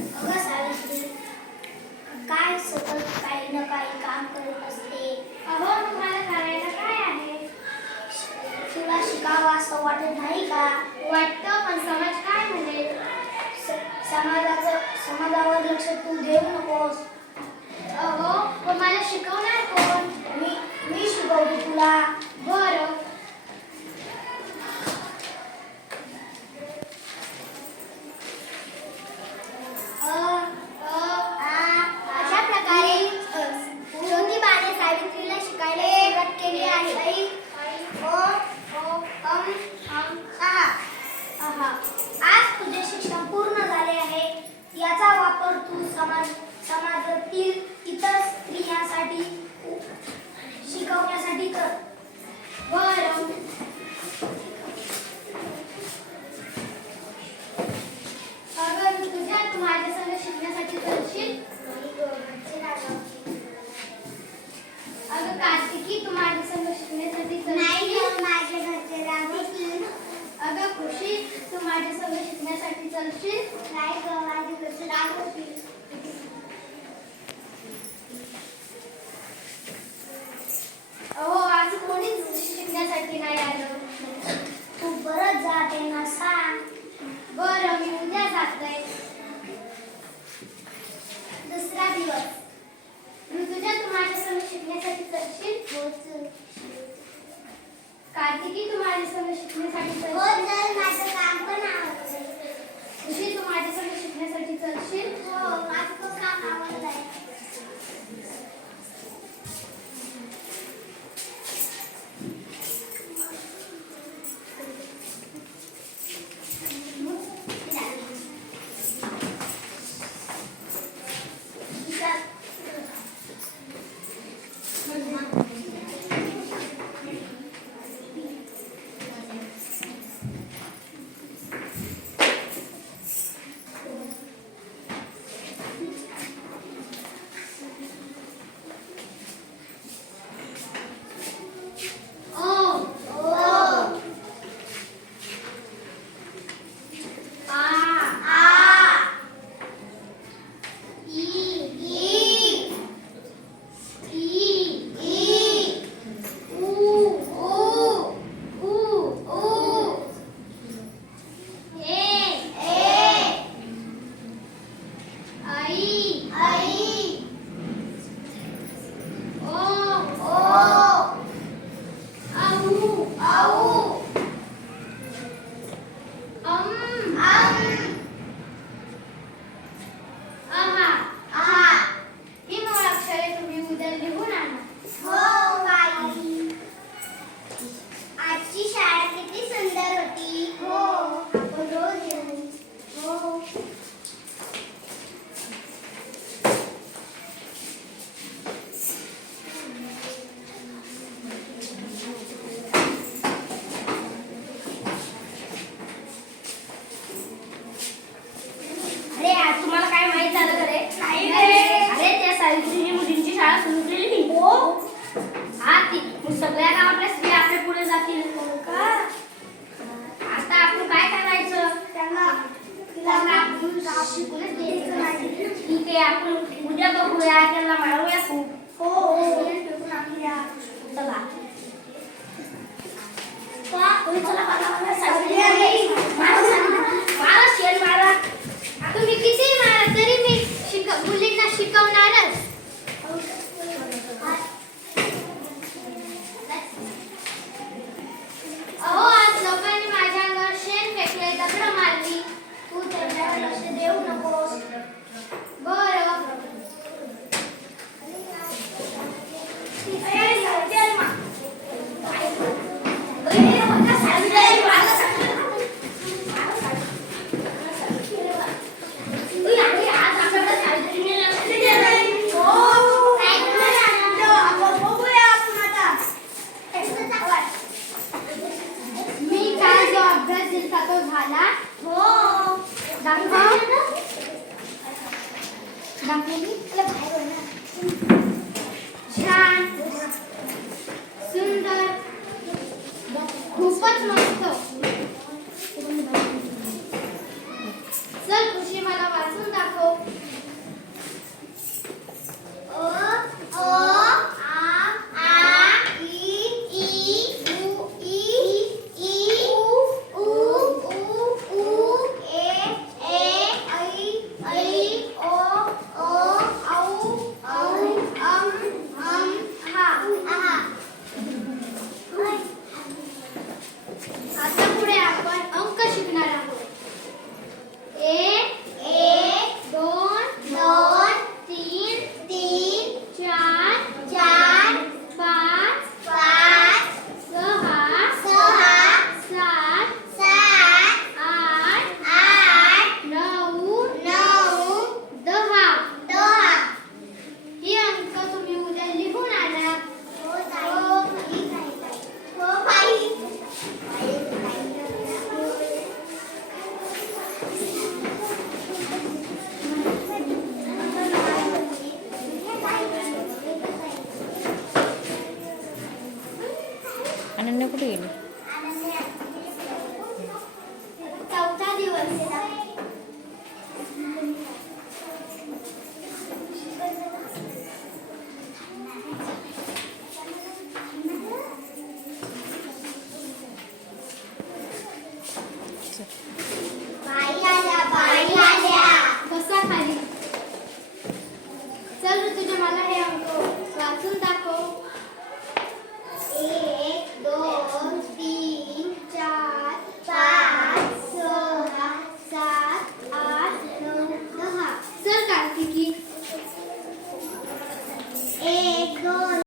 अगं सावित्री, काय सतत काही ना काही काम करत असते. अहो तुम्हाला करायला काय आहे? तुला शिकावं असं वाटत नाही का? वाटतं, पण समाज काय म्हणेल? समाजावर लक्ष तू देऊ नकोस. अहो पण मला शिकवणार कोण? मी शिकवते तुला. बरं. अशा प्रकारे ज्योतिबाने सावित्रीला शिकायला सुरुवात केली आहे. आज तुझे शिक्षण पूर्ण झाले आहे. याचा वापर तू समाजातील इतर स्त्रियांसाठी शिकवण्यासाठी कर. बरं. अगं तुझ्या तू माझ्या संग शिकण्यासाठी करशील? अगं कार्तिकी तू माझ्या संग शिकण्यासाठी करशील? माझ्या घरचे रागवतील. अगं खुशी तू माझ्या संग शिकण्यासाठी चलशील? नाही ग, माझ्या घरचे रागवतील. अहो आज कोणीच शिकण्यासाठी नाही आलं. तू परत जा, त्यांना सांग. बरं, मी उद्या जातोय. दुसरा दिवस. ऋतुजा तू माझ्या संग शिकण्यासाठी चलशील? कार्तिकी तू माझ्या संग शिकण्यासाठी चलशील? माझं काम पण आवडलं. खुशी तू माझ्या संग शिकण्यासाठी चलशील? माझं पण काम आवडलंय. सगळ्या गावातल्या स्त्रिया आपल्या पुढे जातील का? आता आपण काय करायचं? त्यांना शिकूनच द्यायचं नाही. ठीक आहे, आपण उद्या बघूया, त्यांना मारूया खूप. चला. तुम्ही किती मारा तरी मी मुलींना शिकवणारच. अहो आज लोकांनी माझ्या अंगावर शेण फेकले, दगड मारली. तू त्यांच्यावर लक्ष देऊ नकोस. बरं. मी काल जो अभ्यास दिला तो झाला. दाखव. दाखवली.